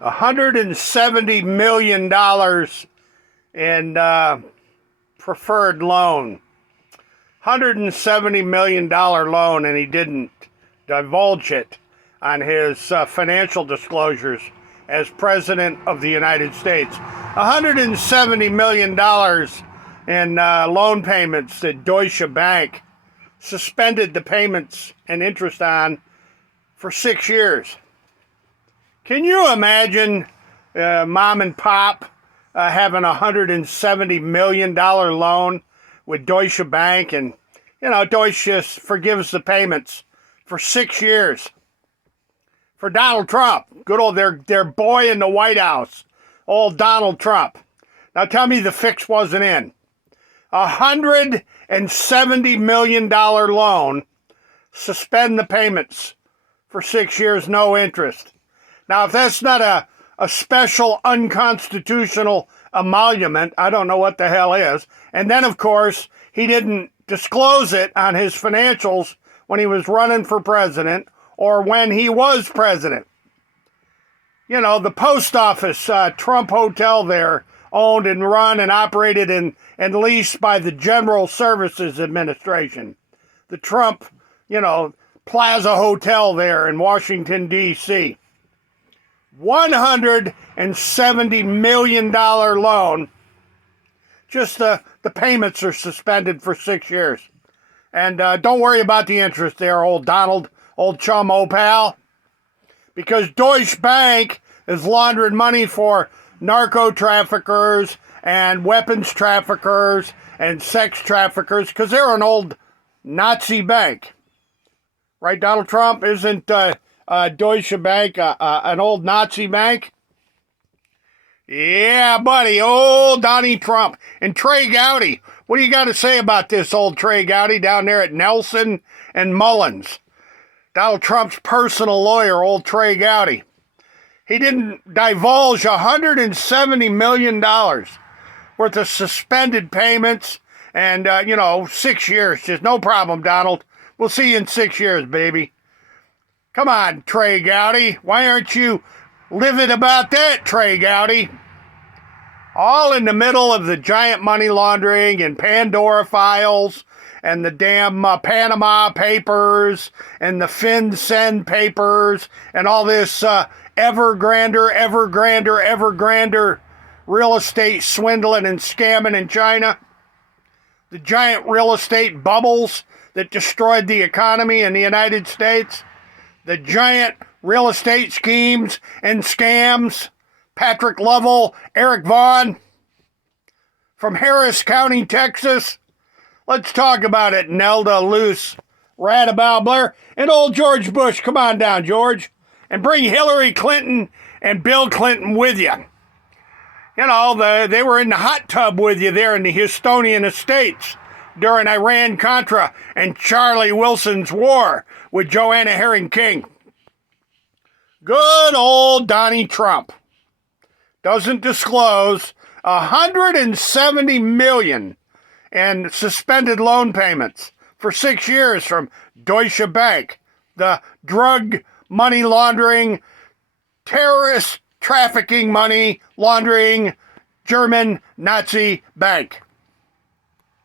$170 million in preferred loan. $170 million loan, and he didn't divulge it on his financial disclosures as President of the United States. $170 million in loan payments that Deutsche Bank suspended the payments and interest on for 6 years. Can you imagine mom and pop having a $170 million loan with Deutsche Bank, and Deutsche just forgives the payments for 6 years? For Donald Trump, good old their boy in the White House, old Donald Trump. Now tell me the fix wasn't in. $170 million loan, suspend the payments for 6 years, no interest. Now, if that's not a special unconstitutional emolument, I don't know what the hell is. And then, of course, he didn't disclose it on his financials when he was running for president or when he was president. The post office, Trump Hotel there, owned and run and operated and leased by the General Services Administration. The Trump, Plaza Hotel there in Washington, D.C. $170 million loan. Just the payments are suspended for 6 years. And don't worry about the interest there, old Donald, old chum, old pal. Because Deutsche Bank is laundering money for narco traffickers and weapons traffickers and sex traffickers, because they're an old Nazi bank. Right, Donald Trump? Isn't Deutsche Bank an old Nazi bank? Yeah, buddy, old Donnie Trump. And Trey Gowdy. What do you got to say about this old Trey Gowdy down there at Nelson and Mullins? Donald Trump's personal lawyer, old Trey Gowdy. He didn't divulge $170 million worth of suspended payments and, 6 years. Just no problem, Donald. We'll see you in 6 years, baby. Come on, Trey Gowdy. Why aren't you livid about that, Trey Gowdy? All in the middle of the giant money laundering and Pandora files and the damn Panama Papers and the FinCEN papers and all this ever grander real estate swindling and scamming in China. The giant real estate bubbles that destroyed the economy in the United States. The giant real estate schemes and scams. Patrick Lovell, Eric Vaughn from Harris County, Texas. Let's talk about it, Nelda Luce, Radabow Blair, and old George Bush. Come on down, George. And bring Hillary Clinton and Bill Clinton with you. They were in the hot tub with you there in the Houstonian Estates during Iran-Contra and Charlie Wilson's war with Joanna Herring King. Good old Donnie Trump doesn't disclose $170 million in suspended loan payments for 6 years from Deutsche Bank, the drug money laundering, terrorist trafficking money laundering German Nazi bank.